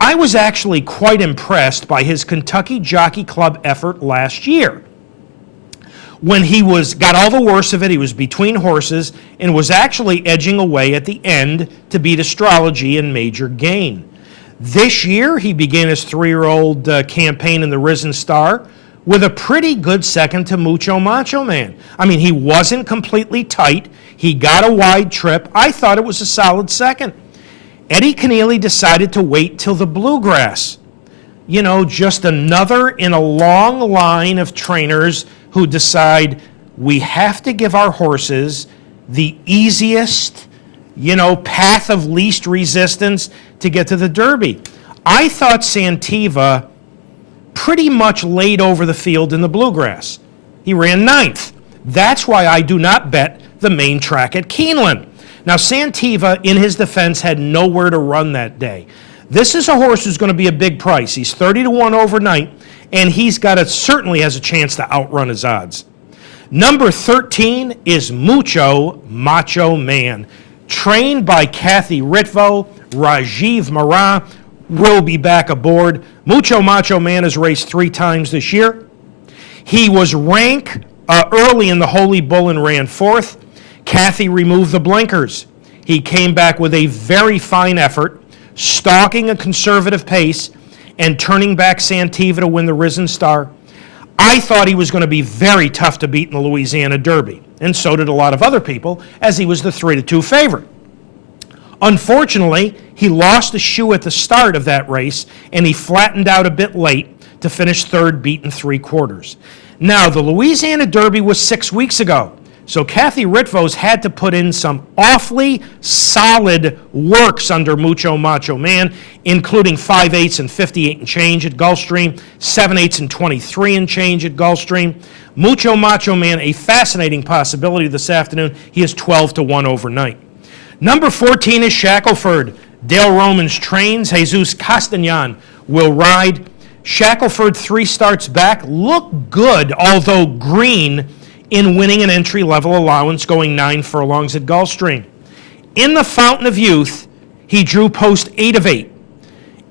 I was actually quite impressed by his Kentucky Jockey Club effort last year. When he got all the worst of it, he was between horses and was actually edging away at the end to beat Astrology and Major Gain. This year, he began his 3-year-old campaign in the Risen Star with a pretty good second to Mucho Macho Man. I mean, he wasn't completely tight. He got a wide trip. I thought it was a solid second. Eddie Keneally decided to wait till the Bluegrass. You know, just another in a long line of trainers who decide we have to give our horses the easiest, path of least resistance to get to the Derby. I thought Santiva pretty much laid over the field in the Bluegrass. He ran 9th. That's why I do not bet the main track at Keeneland. Now, Santiva, in his defense, had nowhere to run that day. This is a horse who's going to be a big price. He's 30 to 1 overnight, and he's certainly has a chance to outrun his odds. Number 13 is Mucho Macho Man. Trained by Kathy Ritvo, Rajiv Mara will be back aboard. Mucho Macho Man has raced 3 times this year. He was ranked early in the Holy Bull and ran 4th. Kathy removed the blinkers. He came back with a very fine effort, stalking a conservative pace and turning back Santiva to win the Risen Star. I thought he was going to be very tough to beat in the Louisiana Derby, and so did a lot of other people, as he was the 3 to 2 favorite. Unfortunately, he lost a shoe at the start of that race, and he flattened out a bit late to finish 3rd, beaten 3/4. Now, the Louisiana Derby was 6 weeks ago, so Kathy Ritvo's had to put in some awfully solid works under Mucho Macho Man, including 5/8 and 58 and change at Gulfstream, 7/8 and 23 and change at Gulfstream. Mucho Macho Man, a fascinating possibility this afternoon. He is 12 to 1 overnight. Number 14 is Shackelford. Dale Romans trains. Jesus Castagnan will ride. Shackelford, 3 starts back, looked good, although green, in winning an entry-level allowance going 9 furlongs at Gulfstream. In the Fountain of Youth, he drew post 8 of 8.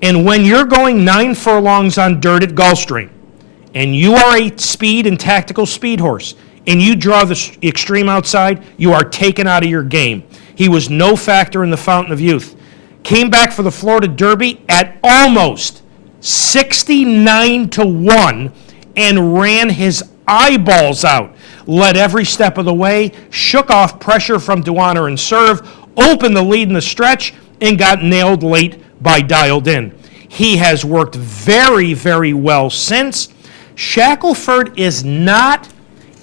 And when you're going 9 furlongs on dirt at Gulfstream, and you are a speed and tactical speed horse, and you draw the extreme outside, you are taken out of your game. He was no factor in the Fountain of Youth. Came back for the Florida Derby at almost 69 to 1 and ran his eyeballs out. Led every step of the way, shook off pressure from Duana and Serve, opened the lead in the stretch, and got nailed late by Dialed In. He has worked very, very well since. Shackelford is not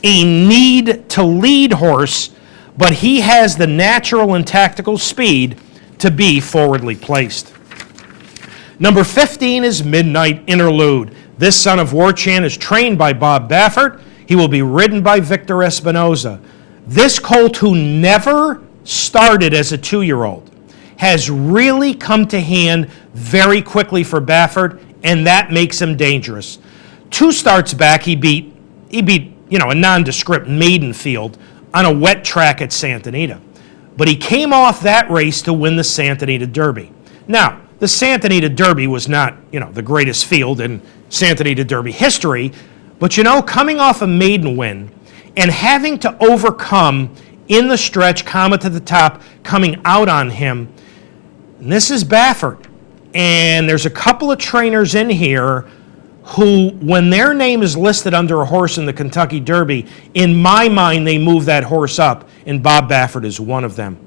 a need-to-lead horse, but he has the natural and tactical speed to be forwardly placed. Number 15 is Midnight Interlude. This son of Warchan is trained by Bob Baffert. He will be ridden by Victor Espinoza. This colt, who never started as a 2-year-old, has really come to hand very quickly for Baffert, and that makes him dangerous. 2 starts back, he beat a nondescript maiden field on a wet track at Santa Anita. But he came off that race to win the Santa Anita Derby. Now, the Santa Anita Derby was not, the greatest field in Santa Anita Derby history, but coming off a maiden win and having to overcome in the stretch, Comet to the top, coming out on him. And this is Baffert. And there's a couple of trainers in here who, when their name is listed under a horse in the Kentucky Derby, in my mind, they move that horse up, and Bob Baffert is one of them.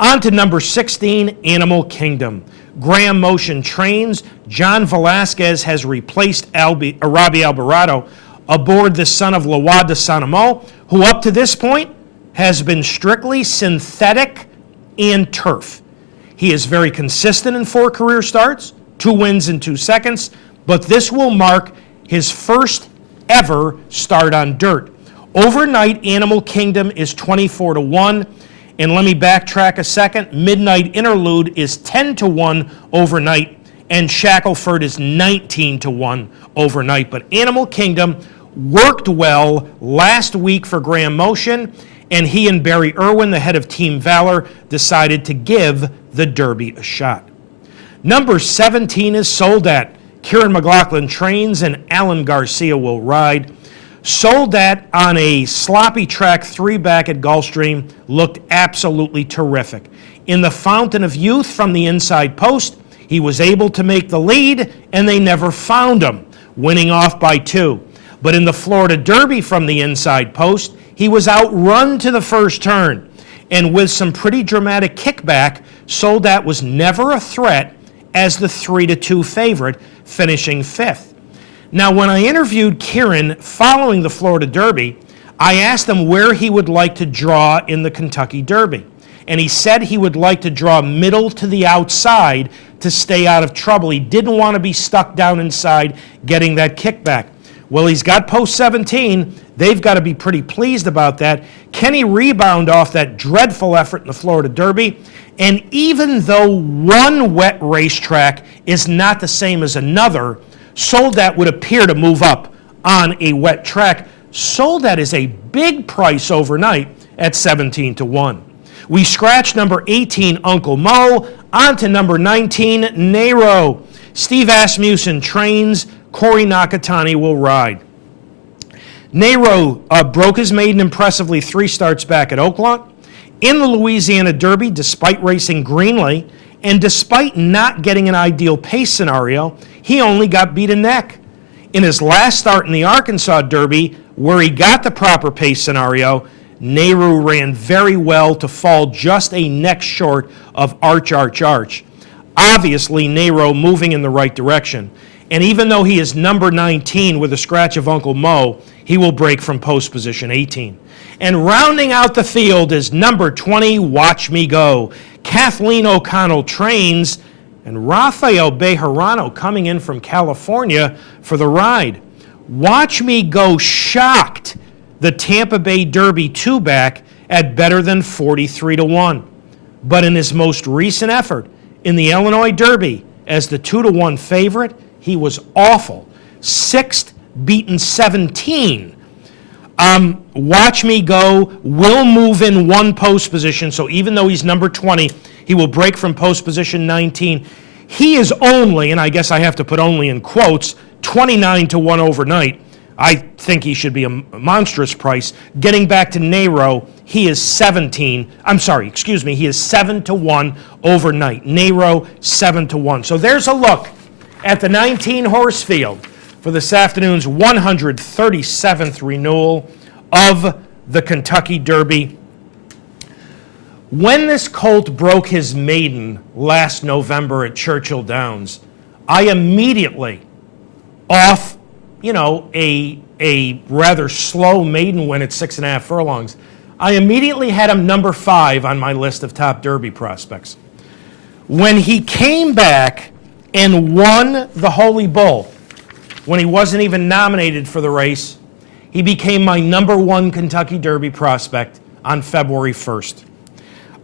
On to number 16, Animal Kingdom. Graham Motion trains. John Velasquez has replaced Robbie Alvarado aboard the son of Lawad de Sanamo, who up to this point has been strictly synthetic and turf. He is very consistent in 4 career starts, 2 wins in 2 seconds, but this will mark his first ever start on dirt. Overnight, Animal Kingdom is 24-1. And let me backtrack a second. Midnight Interlude is 10-1 overnight, and Shackelford is 19-1 overnight. But Animal Kingdom worked well last week for Graham Motion, and he and Barry Irwin, the head of Team Valor, decided to give the Derby a shot. Number 17 is Soldat. Kieran McLaughlin trains, and Alan Garcia will ride. Soldat on a sloppy track 3 back at Gulfstream looked absolutely terrific. In the Fountain of Youth from the inside post, he was able to make the lead, and they never found him, winning off by 2. But in the Florida Derby from the inside post, he was outrun to the first turn. And with some pretty dramatic kickback, Soldat was never a threat as the 3-2 favorite, finishing 5th. Now, when I interviewed Kieran following the Florida Derby, I asked him where he would like to draw in the Kentucky Derby. And he said he would like to draw middle to the outside to stay out of trouble. He didn't want to be stuck down inside getting that kickback. Well, he's got post 17. They've got to be pretty pleased about that. Can he rebound off that dreadful effort in the Florida Derby? And even though one wet racetrack is not the same as another, Soldat would appear to move up on a wet track. Soldat is a big price overnight at 17-1. We scratch number 18, Uncle Mo. On to number 19, Nero. Steve Asmussen trains. Corey Nakatani will ride. Nero broke his maiden impressively 3 starts back at Oaklawn. In the Louisiana Derby, despite racing greenly, and despite not getting an ideal pace scenario, he only got beat a neck. In his last start in the Arkansas Derby, where he got the proper pace scenario, Nehru ran very well to fall just a neck short of Arch. Obviously, Nehru moving in the right direction. And even though he is number 19 with a scratch of Uncle Mo, he will break from post position 18. And rounding out the field is number 20, Watch Me Go. Kathleen O'Connell trains, and Rafael Bejarano coming in from California for the ride. Watch Me Go shocked the Tampa Bay Derby 2-back at better than 43-1. But in his most recent effort in the Illinois Derby as the 2-1 favorite, he was awful. 6th, beaten 17. Watch Me Go will move in 1 post position, so even though he's number 20, he will break from post position 19. He is only, and I guess I have to put only in quotes, 29-1 overnight. I think he should be a monstrous price. Getting back to Nero, he is 7-1 overnight. Nero, 7-1. So there's a look at the 19-horse field for this afternoon's 137th renewal of the Kentucky Derby. When this colt broke his maiden last November at Churchill Downs, I immediately, off, a rather slow maiden win at 6.5 furlongs, I immediately had him number 5 on my list of top Derby prospects. When he came back and won the Holy Bull, when he wasn't even nominated for the race, he became my number 1 Kentucky Derby prospect on February 1st.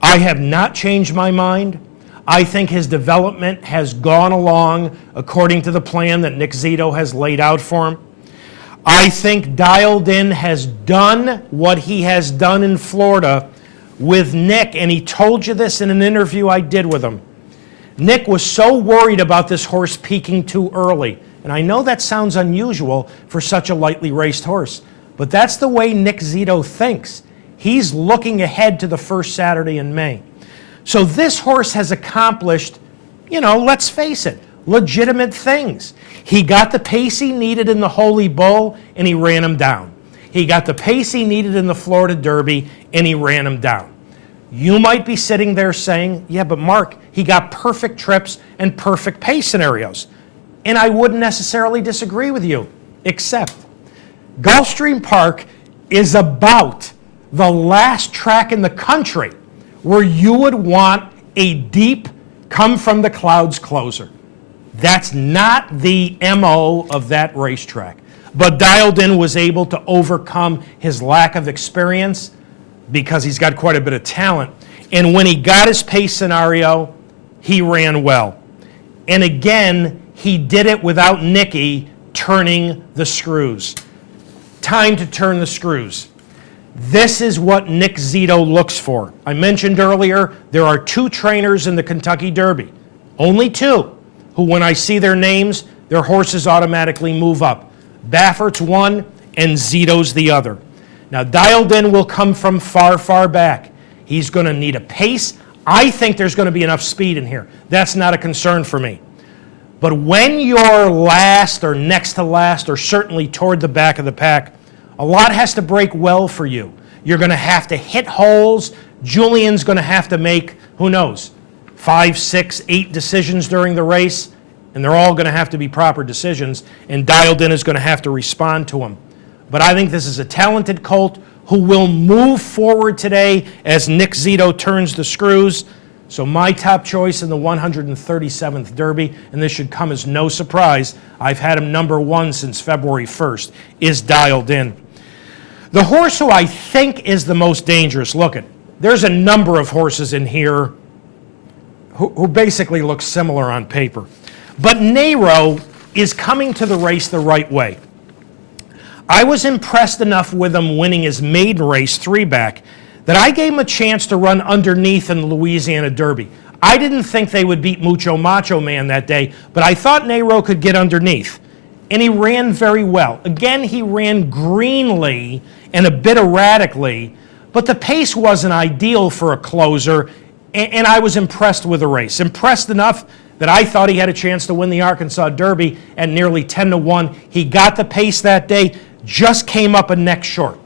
I have not changed my mind. I think his development has gone along according to the plan that Nick Zito has laid out for him. I think Dialed In has done what he has done in Florida with Nick, and he told you this in an interview I did with him. Nick was so worried about this horse peaking too early. And I know that sounds unusual for such a lightly raced horse, but that's the way Nick Zito thinks. He's looking ahead to the first Saturday in May. So this horse has accomplished, let's face it, legitimate things. He got the pace he needed in the Holy Bull, and he ran him down. He got the pace he needed in the Florida Derby, and he ran him down. You might be sitting there saying, yeah, but Mark, he got perfect trips and perfect pace scenarios. And I wouldn't necessarily disagree with you, except Gulfstream Park is about the last track in the country where you would want a deep come-from-the-clouds closer. That's not the MO of that racetrack. But Dialed In was able to overcome his lack of experience because he's got quite a bit of talent. And when he got his pace scenario, he ran well. And again, he did it without Nicky turning the screws. Time to turn the screws. This is what Nick Zito looks for. I mentioned earlier, there are 2 trainers in the Kentucky Derby. Only 2, who when I see their names, their horses automatically move up. Baffert's one, and Zito's the other. Now, Dialed In will come from far, far back. He's going to need a pace. I think there's going to be enough speed in here. That's not a concern for me. But when you're last or next to last or certainly toward the back of the pack, a lot has to break well for you. You're going to have to hit holes. Julian's going to have to make, who knows, 5, 6, 8 decisions during the race, and they're all going to have to be proper decisions, and Dialed In is going to have to respond to them. But I think this is a talented colt who will move forward today as Nick Zito turns the screws. So my top choice in the 137th Derby, and this should come as no surprise, I've had him number 1 since February 1st, is Dialed In. The horse who I think is the most dangerous, there's a number of horses in here who basically look similar on paper. But Nero is coming to the race the right way. I was impressed enough with him winning his maiden race 3-back that I gave him a chance to run underneath in the Louisiana Derby. I didn't think they would beat Mucho Macho Man that day, but I thought Nero could get underneath. And he ran very well. Again, he ran greenly and a bit erratically, but the pace wasn't ideal for a closer, and I was impressed with the race. Impressed enough that I thought he had a chance to win the Arkansas Derby at nearly 10-1. He got the pace that day, just came up a neck short.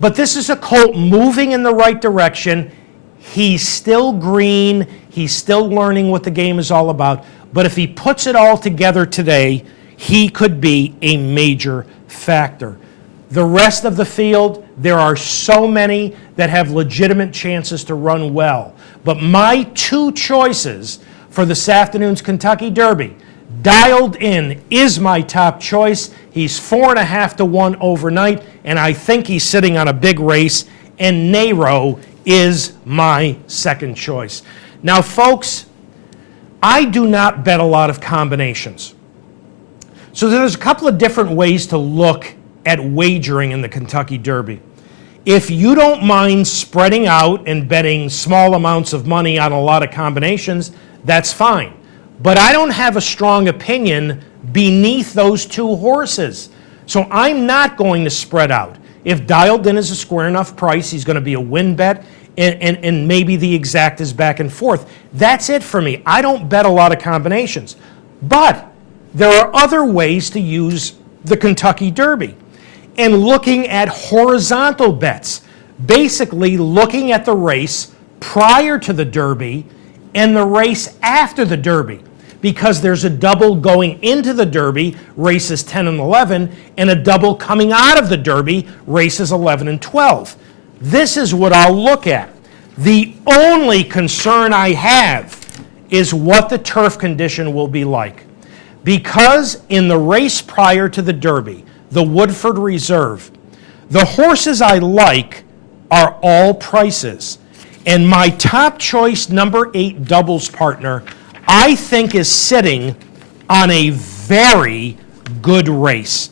But this is a colt moving in the right direction. He's still green. He's still learning what the game is all about. But if he puts it all together today, he could be a major factor. The rest of the field, there are so many that have legitimate chances to run well. But my 2 choices for this afternoon's Kentucky Derby, Dialed In is my top choice. He's 4.5-1 overnight, and I think he's sitting on a big race, and Nero is my second choice. Now, folks, I do not bet a lot of combinations. So there's a couple of different ways to look at wagering in the Kentucky Derby. If you don't mind spreading out and betting small amounts of money on a lot of combinations, that's fine. But I don't have a strong opinion beneath those 2 horses. So I'm not going to spread out. If Dialed In is a square enough price, he's going to be a win bet, and maybe the exact is back and forth. That's it for me. I don't bet a lot of combinations. But there are other ways to use the Kentucky Derby. And looking at horizontal bets, basically looking at the race prior to the Derby and the race after the Derby, because there's a double going into the Derby, races 10 and 11, and a double coming out of the Derby, races 11 and 12. This is what I'll look at. The only concern I have is what the turf condition will be like. Because in the race prior to the Derby, the Woodford Reserve, the horses I like are all prices. And my top choice, number 8 doubles partner, I think is sitting on a very good race.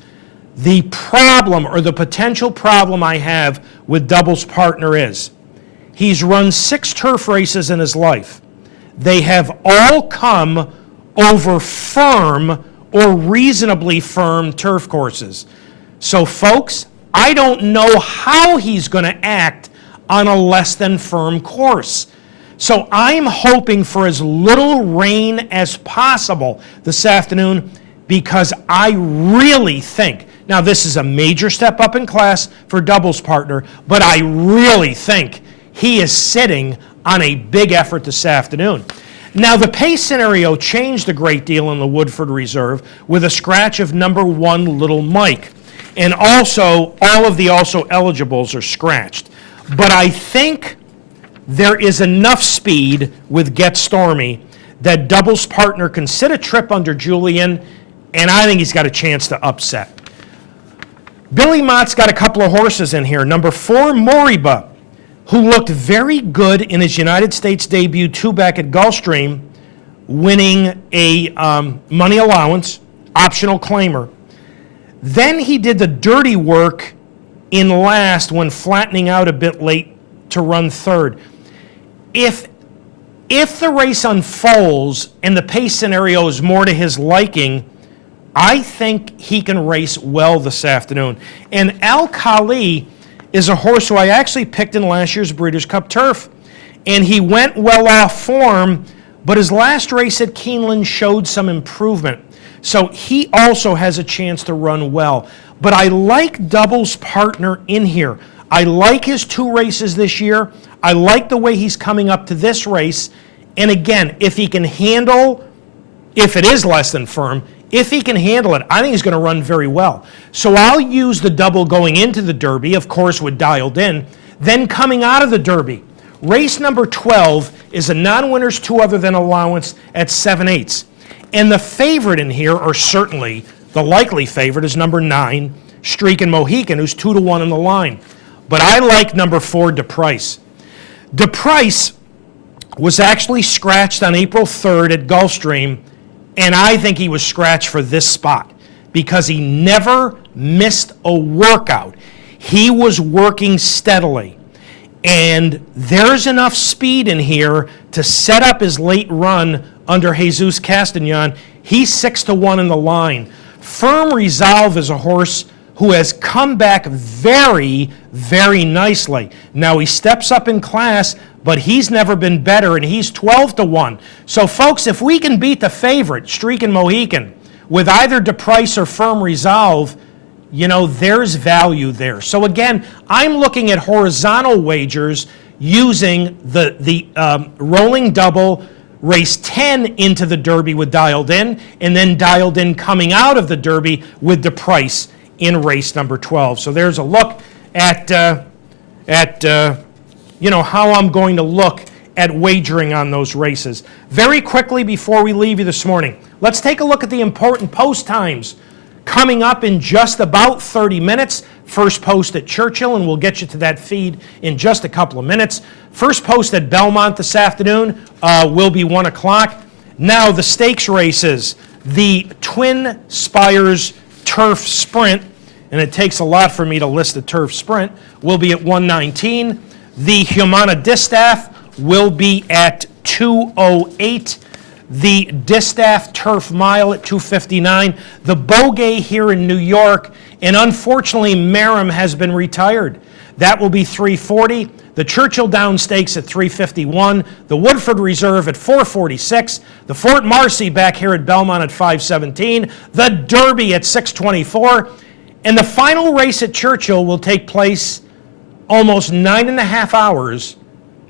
The problem, or the potential problem I have with doubles partner is, he's run 6 turf races in his life. They have all come over firm or reasonably firm turf courses. So folks, I don't know how he's going to act on a less than firm course. So I'm hoping for as little rain as possible this afternoon, because I really think, now this is a major step up in class for doubles partner, but I really think he is sitting on a big effort this afternoon. Now the pace scenario changed a great deal in the Woodford Reserve with a scratch of number 1 Little Mike. And also, all of the also eligibles are scratched. But I think there is enough speed with Get Stormy that doubles partner can sit a trip under Julian, and I think he's got a chance to upset. Billy Mott's got a couple of horses in here. Number 4, Moriba, who looked very good in his United States debut 2-back at Gulfstream, winning a money allowance, optional claimer. Then he did the dirty work in last when flattening out a bit late to run third. If the race unfolds and the pace scenario is more to his liking, I think he can race well this afternoon. And Al Khali is a horse who I actually picked in last year's Breeders' Cup Turf. And he went well off form, but his last race at Keeneland showed some improvement. So he also has a chance to run well. But I like doubles partner in here. I like his 2 races this year. I like the way he's coming up to this race. And again, if he can handle, if it is less than firm, if he can handle it, I think he's going to run very well. So I'll use the double going into the Derby, of course, with Dialed In. Then coming out of the Derby, race number 12 is a non-winners 2 other than allowance at 7/8. And the favorite in here, or certainly the likely favorite, is number 9, Streakin' Mohican, who's 2-1 in the line. But I like number 4, DePrice. DePrice was actually scratched on April 3rd at Gulfstream, and I think he was scratched for this spot because he never missed a workout. He was working steadily. And there's enough speed in here to set up his late run under Jesus Castagnan. He's 6-1 in the line. Firm Resolve is a horse who has come back very, very nicely. Now he steps up in class, but he's never been better, and he's 12-1. So folks, if we can beat the favorite, Streakin' Mohican, with either DePrice or Firm Resolve, you know, there's value there. So again, I'm looking at horizontal wagers using the rolling double, race 10 into the Derby with Dialed In, and then Dialed In coming out of the Derby with DePrice in race number 12. So there's a look at how I'm going to look at wagering on those races. Very quickly before we leave you this morning, let's take a look at the important post times coming up in just about 30 minutes. First post at Churchill, and we'll get you to that feed in just a couple of minutes. First post at Belmont this afternoon will be 1 o'clock. Now the stakes races, the Twin Spires Turf Sprint, and it takes a lot for me to list the Turf Sprint, will be at 1:19. The Humana Distaff will be at 2:08. The Distaff Turf Mile at 2:59. The Bogey here in New York, and unfortunately Merrim has been retired. That will be 3:40. The Churchill Downs Stakes at 3:51. The Woodford Reserve at 4:46. The Fort Marcy back here at Belmont at 5:17. The Derby at 6:24. And the final race at Churchill will take place almost 9.5 hours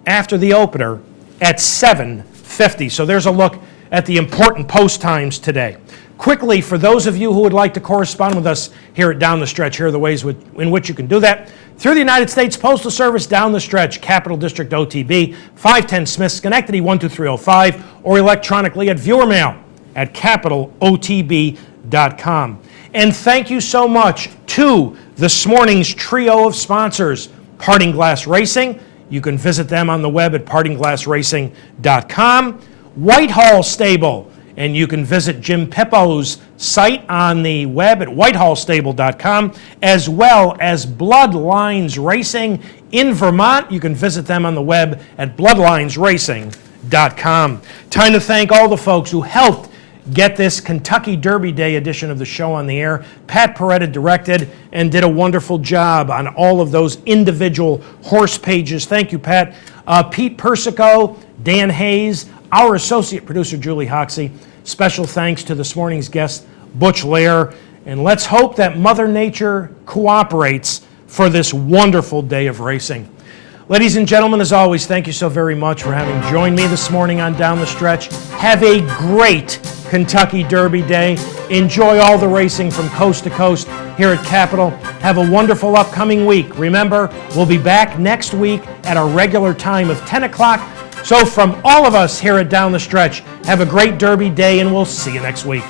after the opener at 7:50. So there's a look at the important post times today. Quickly, for those of you who would like to correspond with us here at Down the Stretch, here are the ways in which you can do that. Through the United States Postal Service, Down the Stretch, Capital District OTB, 510 Smith, Schenectady 12305, or electronically at viewermail at capitalotb.com. And thank you so much to this morning's trio of sponsors, Parting Glass Racing. You can visit them on the web at partingglassracing.com. Whitehall Stable, and you can visit Jim Pippo's site on the web at whitehallstable.com, as well as Bloodlines Racing in Vermont. You can visit them on the web at bloodlinesracing.com. Time to thank all the folks who helped get this Kentucky Derby Day edition of the show on the air. Pat Peretta directed and did a wonderful job on all of those individual horse pages. Thank you, Pat. Pete Persico, Dan Hayes, our associate producer, Julie Hoxie. Special thanks to this morning's guest, Butch Lair. And let's hope that Mother Nature cooperates for this wonderful day of racing. Ladies and gentlemen, as always, thank you so very much for having joined me this morning on Down the Stretch. Have a great Kentucky Derby Day. Enjoy all the racing from coast to coast here at Capitol. Have a wonderful upcoming week. Remember, we'll be back next week at our regular time of 10 o'clock. So from all of us here at Down the Stretch, have a great Derby Day, and we'll see you next week.